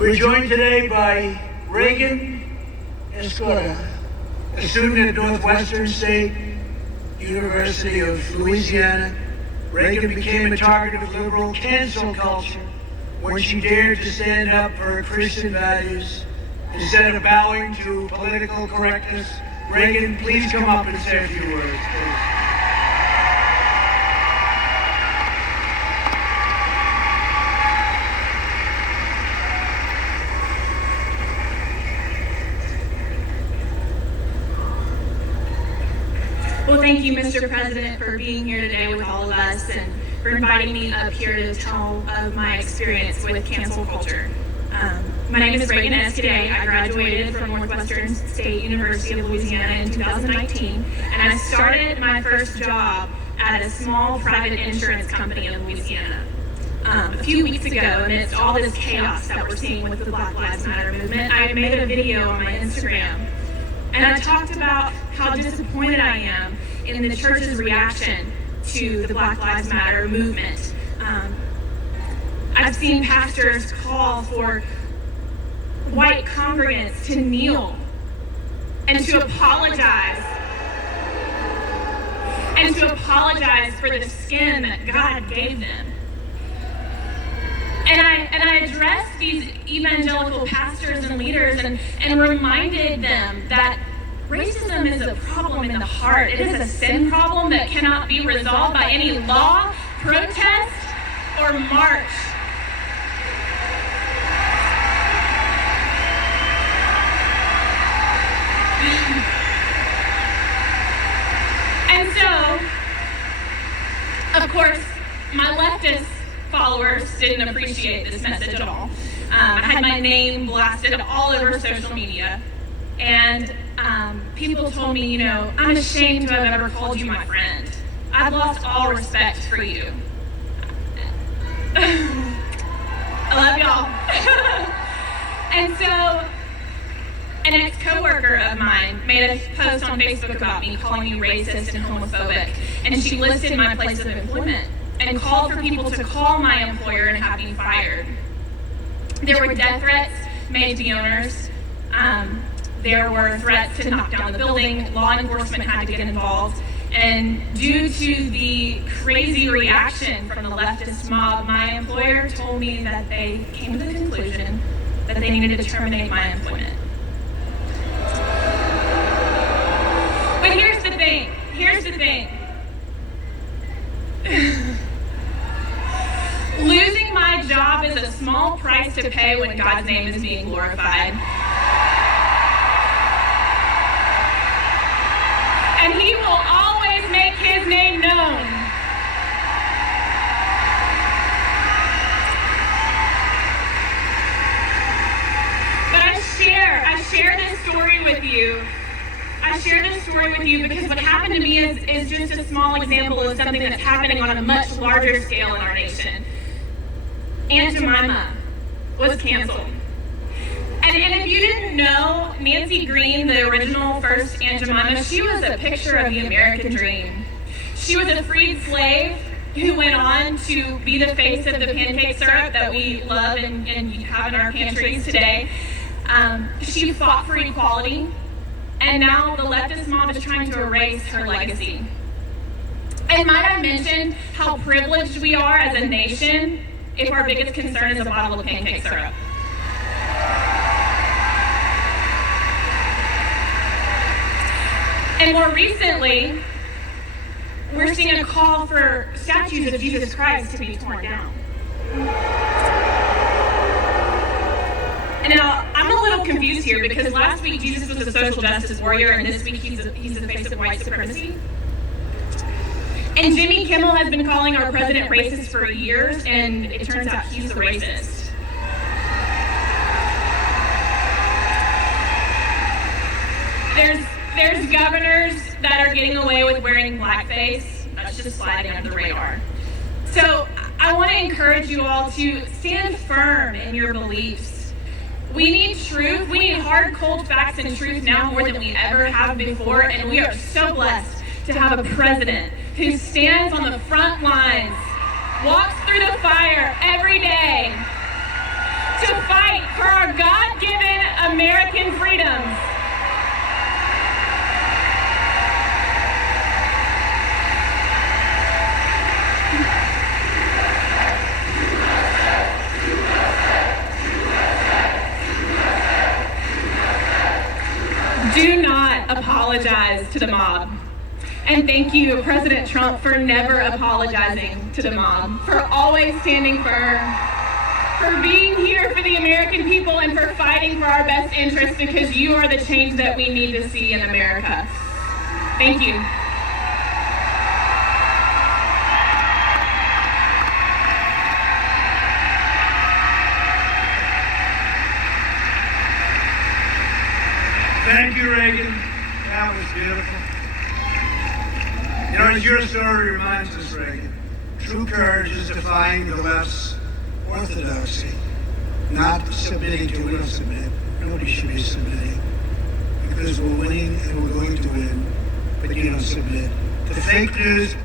We're joined today by Reagan Escoda, a student at Northwestern State University of Louisiana. Reagan became a target of liberal cancel culture when she dared to stand up for her Christian values instead of bowing to political correctness. Reagan, please come up and say a few words, please. Well, thank you, Mr. President, for being here today with all of us and for inviting me up here to tell of my experience with cancel culture. My name is Reagan Escoda. I graduated from Northwestern State University of Louisiana in 2019, and I started my first job at a small private insurance company in Louisiana. A few weeks ago, amidst all this chaos that we're seeing with the Black Lives Matter movement, I made a video on my Instagram, and I talked about how disappointed I am in the church's reaction to the Black Lives Matter movement. I've seen pastors call for white congregants to kneel and to apologize for the skin that God gave them. And I addressed these evangelical pastors and leaders and reminded them that racism is a problem in the heart. It is a sin problem that cannot be resolved by any law, protest, or march. And so, of course, my leftist followers didn't appreciate this message at all. I had my name blasted all over social media, and people told me, I'm ashamed to have ever called you my friend. I've lost all respect for you. I love y'all. And so, an ex-coworker of mine made a post on Facebook about me, calling me racist and homophobic, and she listed my place of employment and called for people to call my employer and have me fired. There were death threats made to the owners. There were threats to knock down the building. Law enforcement had to get involved. And due to the crazy reaction from the leftist mob, my employer told me that they came to the conclusion that they needed to terminate my employment. But here's the thing. Losing my job is a small price to pay when God's name is being glorified. And He will always make His name known. But I share this story with you. I share this story with you because what happened to me is just a small example of something that's happening on a much larger scale in our nation. Aunt Jemima was canceled. And if you didn't know, Nancy Green, the original first Aunt Jemima, she was a picture of the American dream. She was a freed slave who went on to be the face of the pancake syrup that we love and have in our pantries today. She fought for equality, and now the leftist mob is trying to erase her legacy. And might I mention how privileged we are as a nation if our biggest concern is a bottle of pancake syrup? And more recently, we're seeing a call for statues of Jesus Christ to be torn down. And now, I'm a little confused here because last week Jesus was a social justice warrior and this week he's the face of white supremacy. And Jimmy Kimmel has been calling our president racist for years, and it turns out he's a racist. There's governors that are getting away with wearing blackface. That's just sliding under the radar. So I want to encourage you all to stand firm in your beliefs. We need truth. We need hard, cold facts and truth now more than we ever have before, and we are so blessed to have a president who stands on the front lines, walks through the fire every day to fight for American freedoms. Do not apologize to the mob. And thank you, President Trump, for never apologizing to the mob, for always standing firm, for being here for the American people, and for fighting for our best interests, because you are the change that we need to see in America. Thank you. Thank you, Reagan. That was beautiful. You know, as your story reminds us, Reagan, true courage is defying the left's orthodoxy, not submitting to. We don't submit. Nobody should be submitting, because we're winning and we're going to win, but you don't submit. The fake news